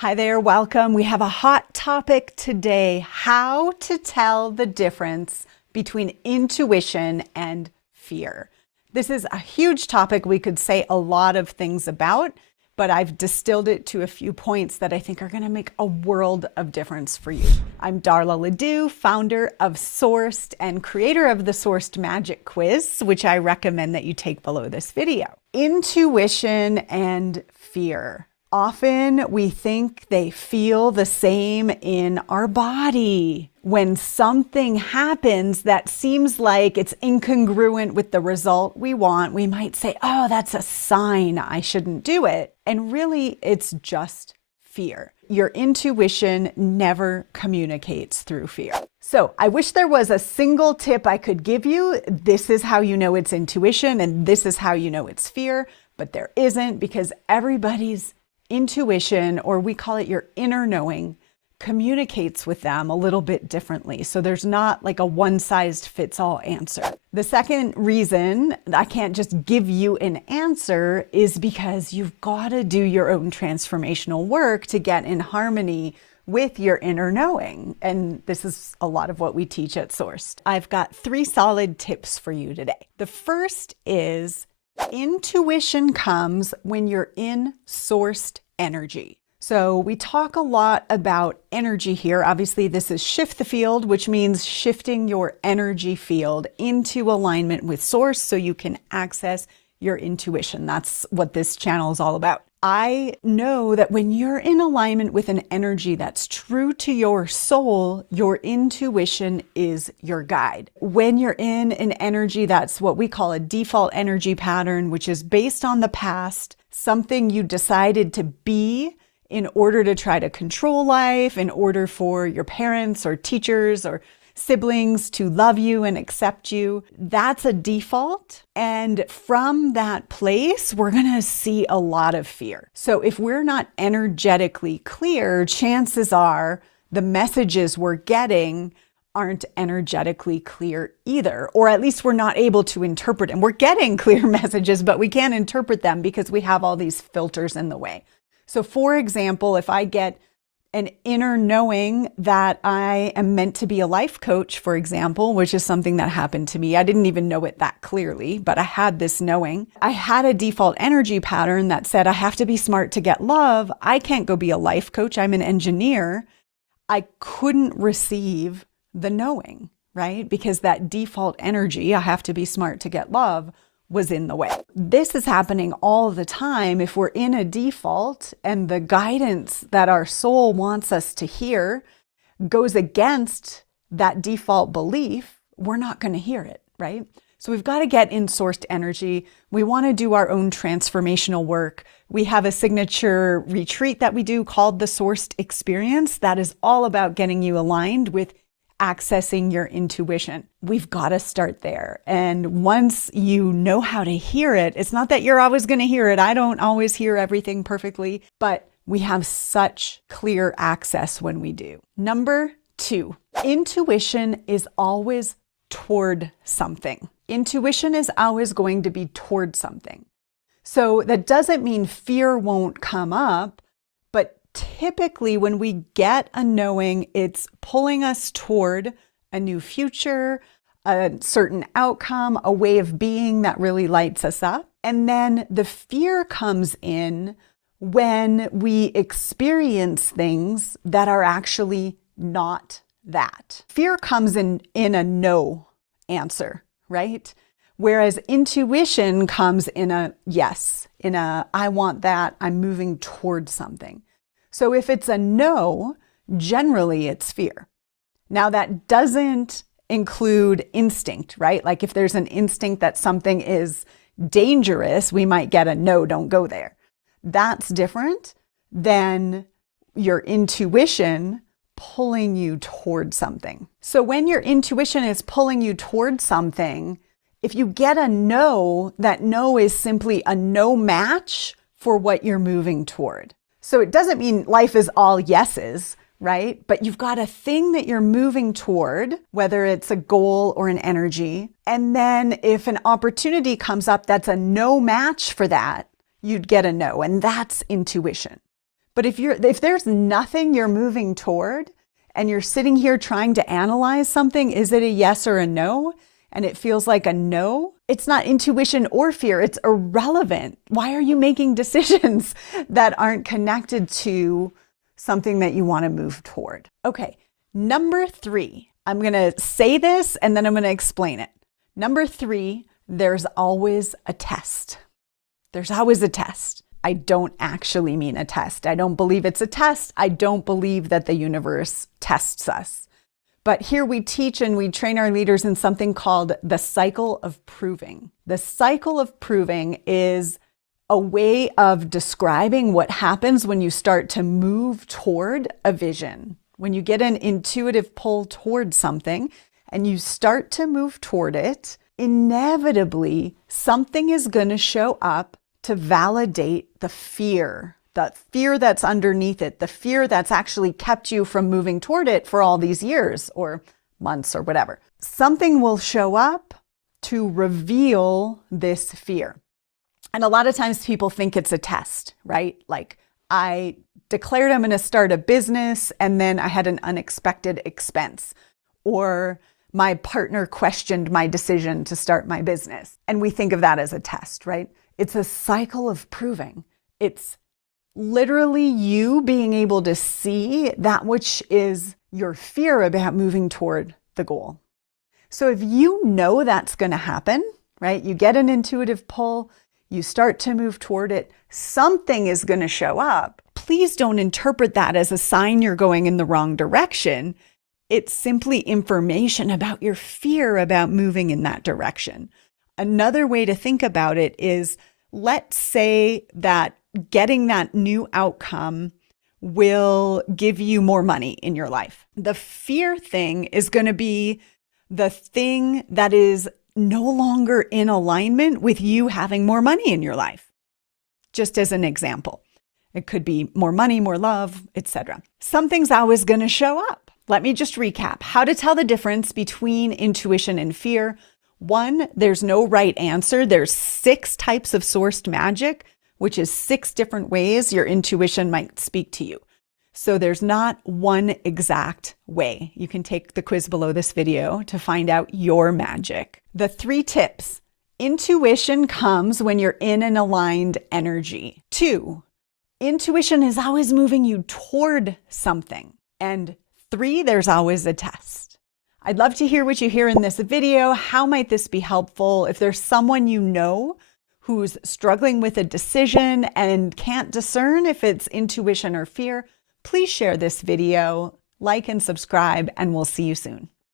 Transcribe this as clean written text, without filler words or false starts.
Hi there, welcome. We have a hot topic today, how to tell the difference between intuition and fear. This is a huge topic we could say a lot of things about, but I've distilled it to a few points that I think are going to make a world of difference for you. I'm Darla LeDoux, founder of Sourced and creator of the Sourced Magic Quiz, which I recommend that you take below this video. Intuition and fear. Often we think they feel the same in our body. When something happens that seems like it's incongruent with the result we want, we might say, oh, that's a sign I shouldn't do it. And really, it's just fear. Your intuition never communicates through fear. So I wish there was a single tip I could give you. This is how you know it's intuition, and this is how you know it's fear. But there isn't, because everybody's intuition, or we call it your inner knowing, communicates with them a little bit differently. So there's not like a one-size-fits-all answer. The second reason I can't just give you an answer is because you've got to do your own transformational work to get in harmony with your inner knowing. And this is a lot of what we teach at Sourced. I've got 3 solid tips for you today. The first is intuition comes when you're in sourced energy. So we talk a lot about energy here. Obviously, this is shift the field, which means shifting your energy field into alignment with source so you can access your intuition. That's what this channel is all about. I know that when you're in alignment with an energy that's true to your soul, your intuition is your guide. When you're in an energy that's what we call a default energy pattern, which is based on the past, something you decided to be in order to try to control life, in order for your parents or teachers or siblings to love you and accept you, that's a default. And from that place, we're going to see a lot of fear. So if we're not energetically clear, chances are the messages we're getting aren't energetically clear either, or at least we're not able to interpret them. We're getting clear messages, but we can't interpret them because we have all these filters in the way. So for example, if I get an inner knowing that I am meant to be a life coach, for example, which is something that happened to me. I didn't even know it that clearly, but I had this knowing. I had a default energy pattern that said, I have to be smart to get love. I can't go be a life coach. I'm an engineer. I couldn't receive the knowing, right? Because that default energy, I have to be smart to get love, was in the way. This is happening all the time. If we're in a default and the guidance that our soul wants us to hear goes against that default belief, we're not going to hear it, right? So we've got to get in sourced energy. We want to do our own transformational work. We have a signature retreat that we do called the Sourced Experience that is all about getting you aligned with accessing your intuition. We've got to start there. And once you know how to hear it, it's not that you're always going to hear it. I don't always hear everything perfectly, but we have such clear access when we do. Number 2, intuition is always toward something. Intuition is always going to be toward something. So that doesn't mean fear won't come up, but typically, when we get a knowing, it's pulling us toward a new future, a certain outcome, a way of being that really lights us up. And then the fear comes in when we experience things that are actually not that. Fear comes in a no answer, right? Whereas intuition comes in a yes, in a I want that, I'm moving towards something. So if it's a no, generally it's fear. Now that doesn't include instinct, right? Like if there's an instinct that something is dangerous, we might get a no, don't go there. That's different than your intuition pulling you toward something. So when your intuition is pulling you toward something, if you get a no, that no is simply a no match for what you're moving toward. So it doesn't mean life is all yeses, right? But you've got a thing that you're moving toward, whether it's a goal or an energy. And then if an opportunity comes up that's a no match for that, you'd get a no. And that's intuition. But if there's nothing you're moving toward and you're sitting here trying to analyze something, is it a yes or a no? And it feels like a no, it's not intuition or fear. It's irrelevant. Why are you making decisions that aren't connected to something that you want to move toward? Okay, number 3. I'm going to say this and then I'm going to explain it. Number 3, there's always a test. There's always a test. I don't actually mean a test. I don't believe it's a test. I don't believe that the universe tests us. But here we teach and we train our leaders in something called the cycle of proving. The cycle of proving is a way of describing what happens when you start to move toward a vision. When you get an intuitive pull toward something and you start to move toward it, inevitably something is going to show up to validate the fear that's underneath it, the fear that's actually kept you from moving toward it for all these years or months or whatever. Something will show up to reveal this fear. And a lot of times people think it's a test, right? Like, I declared I'm going to start a business and then I had an unexpected expense, or my partner questioned my decision to start my business. And we think of that as a test, right? It's a cycle of proving. It's literally you being able to see that which is your fear about moving toward the goal. So if you know that's going to happen, right? You get an intuitive pull, you start to move toward it, something is going to show up. Please don't interpret that as a sign you're going in the wrong direction. It's simply information about your fear about moving in that direction. Another way to think about it is, let's say that getting that new outcome will give you more money in your life. The fear thing is going to be the thing that is no longer in alignment with you having more money in your life. Just as an example, it could be more money, more love, etc. Something's always going to show up. Let me just recap how to tell the difference between intuition and fear. 1, there's no right answer. There's 6 types of sourced magic, which is 6 different ways your intuition might speak to you. So there's not one exact way. You can take the quiz below this video to find out your magic. The 3 tips. Intuition comes when you're in an aligned energy. 2, intuition is always moving you toward something. And 3, there's always a test. I'd love to hear what you hear in this video. How might this be helpful? If there's someone you know who's struggling with a decision and can't discern if it's intuition or fear, please share this video, like and subscribe, and we'll see you soon.